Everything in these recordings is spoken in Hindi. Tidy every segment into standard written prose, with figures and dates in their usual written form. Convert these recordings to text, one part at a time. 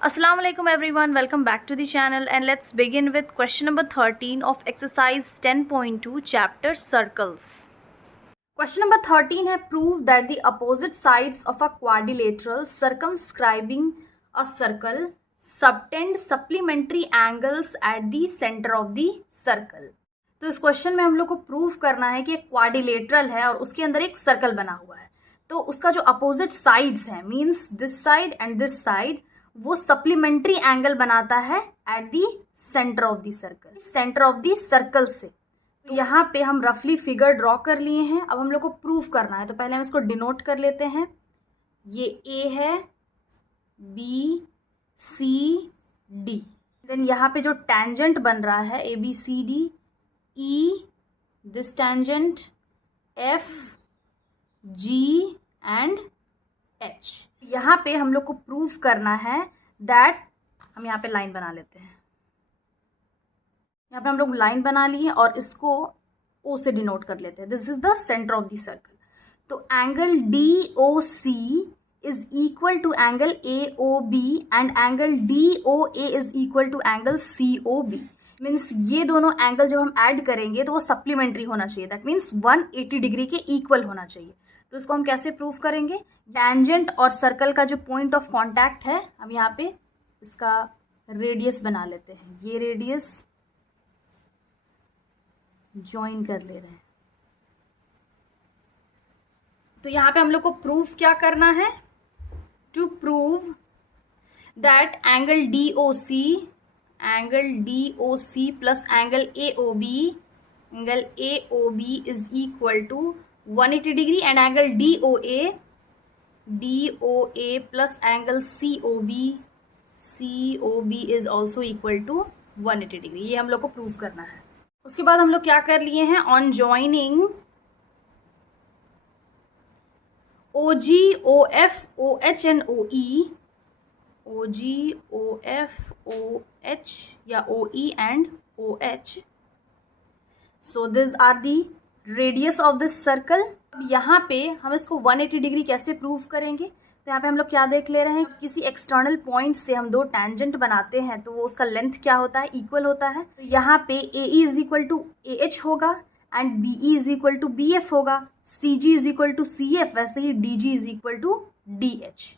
Assalamu alaikum everyone, welcome back to the channel and let's begin with question number 13 of exercise 10.2 chapter circles. Question number 13 है prove that the opposite sides of a quadrilateral circumscribing a circle subtend supplementary angles at the center of the circle. तो इस क्वेश्चन में हम लोग को प्रूव करना है कि एक क्वाड्रिलेटरल है और उसके अंदर एक सर्कल बना हुआ है, तो उसका जो अपोजिट साइड्स है means this side and this side वो सप्लीमेंट्री एंगल बनाता है at the centre of the circle, centre of the circle से। तो यहाँ पे हम रफली फिगर ड्रॉ कर लिए हैं, अब हम लोग को प्रूव करना है। तो पहले हम इसको डिनोट कर लेते हैं। ये ए है, बी सी डी, देन यहाँ पे जो टेंजेंट बन रहा है A B C D, E this tangent, F G and H. यहाँ पे हम लोग को प्रूव करना है दैट, हम यहाँ पे लाइन बना लेते हैं। यहाँ पे हम लोग लाइन बना लिए और इसको ओ से डिनोट कर लेते हैं। This is the centre of the circle. तो angle D O C is equal to angle A O B and angle D O A is equal to angle C O B. Means ये दोनों एंगल जब हम ऐड करेंगे तो वो सप्लीमेंट्री होना चाहिए, दैट मीन्स 180 डिग्री के इक्वल होना चाहिए। तो इसको हम कैसे प्रूव करेंगे? टैंजेंट और सर्कल का जो पॉइंट ऑफ कांटेक्ट है, हम यहाँ पे इसका रेडियस बना लेते हैं। ये रेडियस ज्वाइन कर ले रहे हैं। तो यहाँ पे हम लोग को प्रूव क्या करना है? To prove that angle D O C plus angle A O B is equal to 180 degree and angle D O A plus angle C O B is also equal to 180 degree. ये हम लोग को प्रूव करना है। उसके बाद हम लोग क्या कर लिए हैं? On joining O G O F O H and O E, O G O F O H या O E and O H, so this are the radius of this circle. अब यहाँ पे हम इसको 180 डिग्री कैसे प्रूव करेंगे? तो यहाँ पे हम लोग क्या देख ले रहे हैं, किसी एक्सटर्नल पॉइंट से हम दो टेंजेंट बनाते हैं तो वो उसका लेंथ क्या होता है? इक्वल होता है। तो यहाँ पे A E is equal to A H होगा and B E is equal to B F होगा, C G is equal to C F, वैसे ही D G is equal to D H.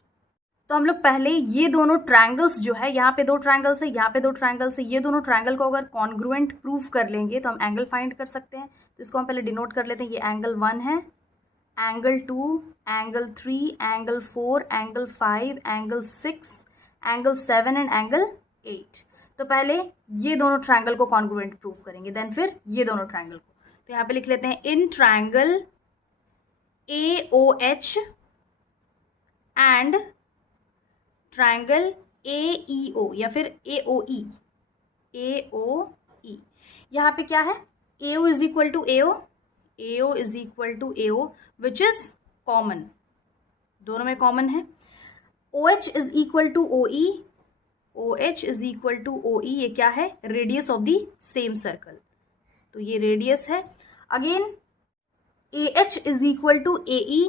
तो हम लोग पहले ये दोनों ट्रायंगल्स जो है, यहाँ पे दो ट्रायंगल्स है, यहाँ पे दो ट्रायंगल्स है, ये दोनों ट्रायंगल को अगर कॉन्ग्रुएंट प्रूव कर लेंगे तो हम एंगल फाइंड कर सकते हैं। तो इसको हम पहले डिनोट कर लेते हैं। ये एंगल 1 है, angle 2, angle 3, angle 4, angle 5, angle 6, angle 7 and angle 8। तो पहले ये दोनों ट्रायंगल को कॉन्ग्रुएंट प्रूव करेंगे, देन फिर ये दोनों ट्रायंगल को। तो यहाँ पे लिख लेते हैं in triangle A O H and triangle A E O या फिर ए ओ ई, यहाँ पे क्या है? A O is equal to A O is equal to A O which is common, दोनों में कॉमन है। O H is equal to O H is equal to O E, ये क्या है? Radius of the same circle. तो ये रेडियस है। Again A H is equal to A E,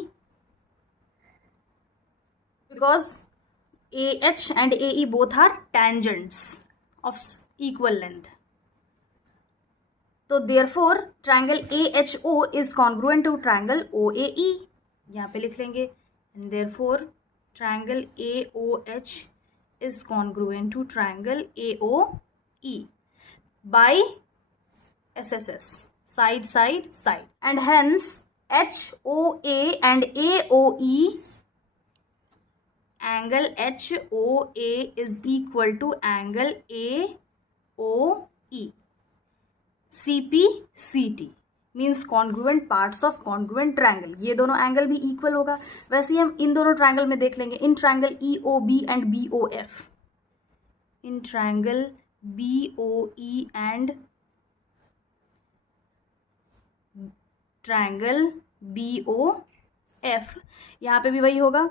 because AH and AE both are tangents of equal length. तो therefore triangle AHO is congruent to triangle OAE, यहाँ पे लिख लेंगे। and therefore triangle AOH is congruent to triangle AOE by SSS, side side side, and hence HOA and AOE angle HOA is equal to angle AOE. CP CT means congruent parts of congruent triangle. ये दोनों एंगल भी इक्वल होगा। वैसे ही हम इन दोनों ट्रायंगल में देख लेंगे, in triangle EOB and BOF, in triangle BOE and triangle BOF, यहाँ पे भी वही होगा।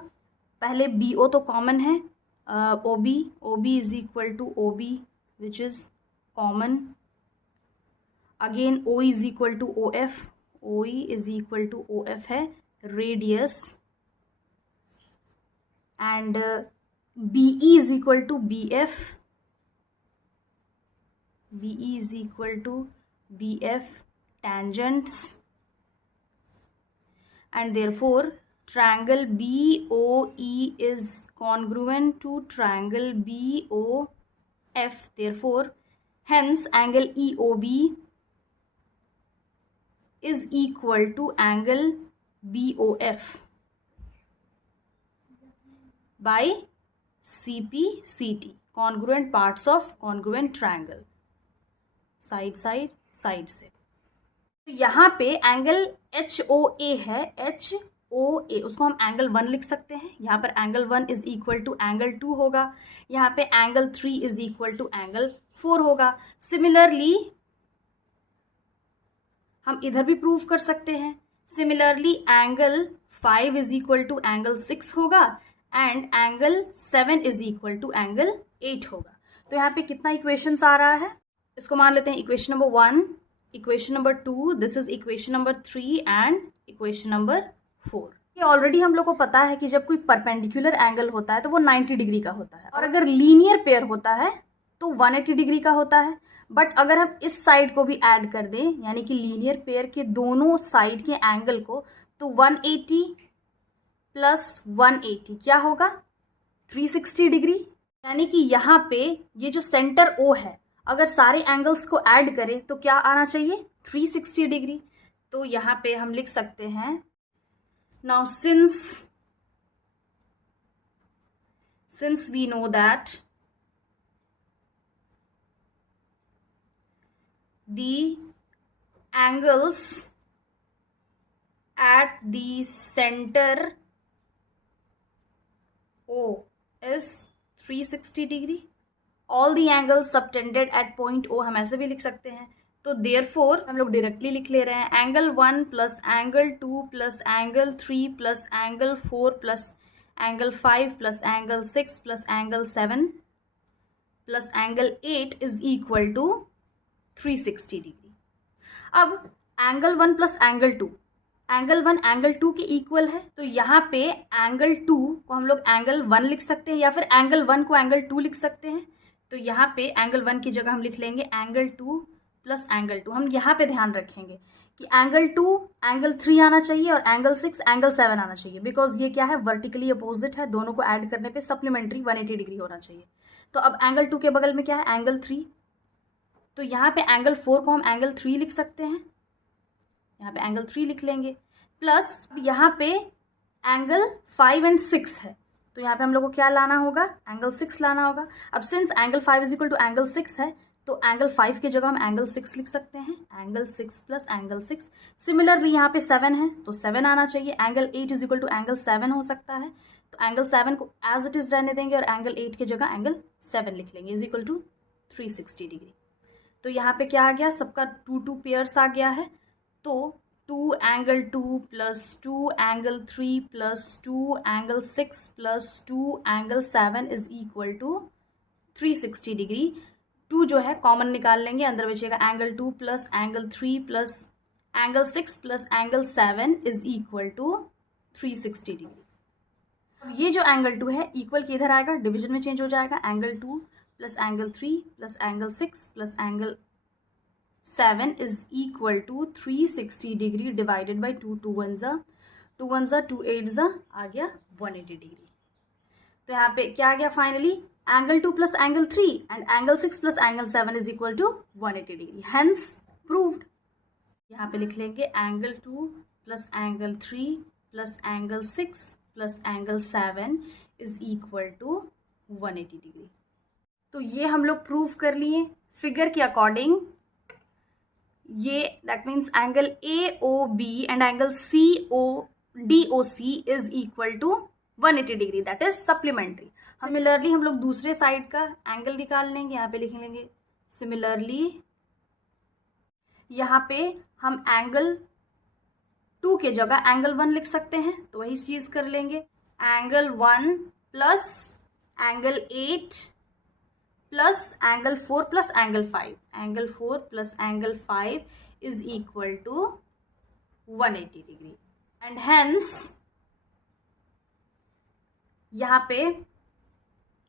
पहले बी ओ तो कॉमन है, O B is equal to O B which is common. Again O is equal to O F, O E is equal to O F है radius, and BE is equal to BF, BE is equal to BF tangents, and therefore triangle BOE is congruent to triangle BOF. Therefore hence angle EOB is equal to angle BOF by CP/CT, congruent parts of congruent triangle, side side side से. तो यहाँ पे एंगल HOA है, HOA उसको हम एंगल 1 लिख सकते हैं. यहाँ पर angle 1 is equal to angle 2 होगा. यहाँ पे angle 3 is equal to angle 4 होगा. सिमिलरली हम इधर भी प्रूव कर सकते हैं. Similarly angle 5 is equal to angle 6 होगा and angle 7 is equal to angle 8 होगा. तो यहाँ पे कितना इक्वेशंस आ रहा है, इसको मान लेते हैं equation number 1, equation number 2, this is equation number 3 and equation number 4. ये ऑलरेडी हम लोग को पता है कि जब कोई परपेंडिकुलर एंगल होता है तो वो 90 डिग्री का होता है, और अगर लीनियर पेयर होता है तो 180 डिग्री का होता है. बट अगर हम इस साइड को भी ऐड कर दें, यानी कि लीनियर पेयर के दोनों साइड के एंगल को, तो 180 प्लस 180 क्या होगा, 360 डिग्री. यानी कि यहाँ पे ये जो सेंटर O है, अगर सारे एंगल्स को ऐड करें तो क्या आना चाहिए, 360 डिग्री. तो यहाँ पे हम लिख सकते हैं, now since we know that the angles at the center O is 360 degree. All the angles subtended at point O, हम ऐसे भी लिख सकते हैं. तो therefore हम लोग डायरेक्टली लिख ले रहे हैं, angle 1 plus angle 2 plus angle 3 plus angle 4 plus angle 5 plus angle 6 plus angle 7 plus angle 8 is equal to 360 degree. अब angle 1 plus angle 2, angle 1 angle 2 के इक्वल है, तो यहाँ पे एंगल 2 को हम लोग एंगल 1 लिख सकते हैं या फिर एंगल 1 को एंगल 2 लिख सकते हैं. तो यहाँ पे एंगल 1 की जगह हम लिख लेंगे एंगल 2 प्लस एंगल 2. हम यहाँ पे ध्यान रखेंगे कि एंगल 2 एंगल 3 आना चाहिए और एंगल 6 एंगल 7 आना चाहिए, बिकॉज ये क्या है, वर्टिकली अपोजिट है. दोनों को ऐड करने पे सप्लीमेंट्री 180 डिग्री होना चाहिए. तो अब एंगल 2 के बगल में क्या है, एंगल 3. तो यहाँ पे एंगल 4 को हम एंगल 3 लिख सकते हैं, यहाँ पे एंगल 3 लिख लेंगे. प्लस यहाँ पे एंगल 5 एंड 6 है, तो यहाँ पे हम लोग को क्या लाना होगा, एंगल 6 लाना होगा. अब since angle 5 is equal to angle 6 है, तो एंगल 5 की जगह हम एंगल 6 लिख सकते हैं, एंगल 6 प्लस एंगल 6. सिमिलरली यहाँ पे 7 है तो 7 आना चाहिए. Angle 8 is equal to angle 7 हो सकता है, तो एंगल 7 को एज इट इज रहने देंगे और एंगल 8 की जगह एंगल 7 लिख लेंगे, इज इक्वल टू 360 डिग्री. तो यहाँ पे क्या आ गया, सबका 2 पेयर्स आ गया है. तो 2 angle 2 plus 2 angle 3 plus 2 angle 6 plus 2 angle 7 is equal to 360 degree. 2 जो है कॉमन निकाल लेंगे, अंदर बचेगा angle 2 plus angle 3 plus angle 6 plus angle 7 is equal to 360 degree. ये जो एंगल 2 है इक्वल के इधर आएगा, डिवीजन में चेंज हो जाएगा, angle 2 plus angle 3 plus angle 6 plus angle 7 is equal to 360 degree divided by 2 2 1 2 8 आ गया 180 डिग्री. तो यहाँ पे क्या आ गया finally, angle 2 plus angle 3 and angle 6 plus angle 7 is equal to 180 degree, hence proved. यहाँ पे लिख लेंगे angle 2 plus angle 3 plus angle 6 plus angle 7 is equal to 180 degree. तो ये हम लोग प्रूव कर लिए फिगर के अकॉर्डिंग. ये that means angle AOB and angle DOC is equal to 180 degree, that is supplementary. Similarly हम लोग दूसरे साइड का एंगल निकाल लेंगे, यहाँ पे लिख लेंगे सिमिलरली. यहाँ पे हम एंगल 2 के जगह एंगल 1 लिख सकते हैं, तो वही चीज कर लेंगे. Angle 1 plus angle 8 plus angle 4 plus angle 5, angle 4 plus angle 5 is equal to 180 degree. And hence यहाँ पे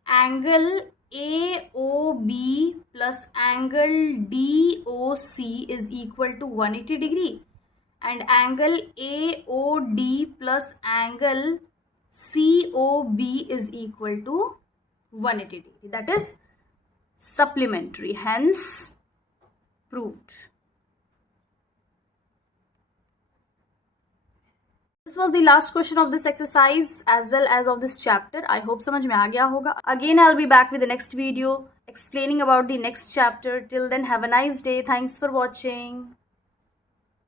angle AOB plus angle DOC is equal to 180 degree and angle AOD plus angle COB is equal to 180 degree. That is supplementary, hence proved. This was the last question of this exercise as well as of this chapter. I hope समझ में आ गया होगा. Again I'll be back with the next video explaining about the next chapter. Till then, have a nice day. Thanks for watching.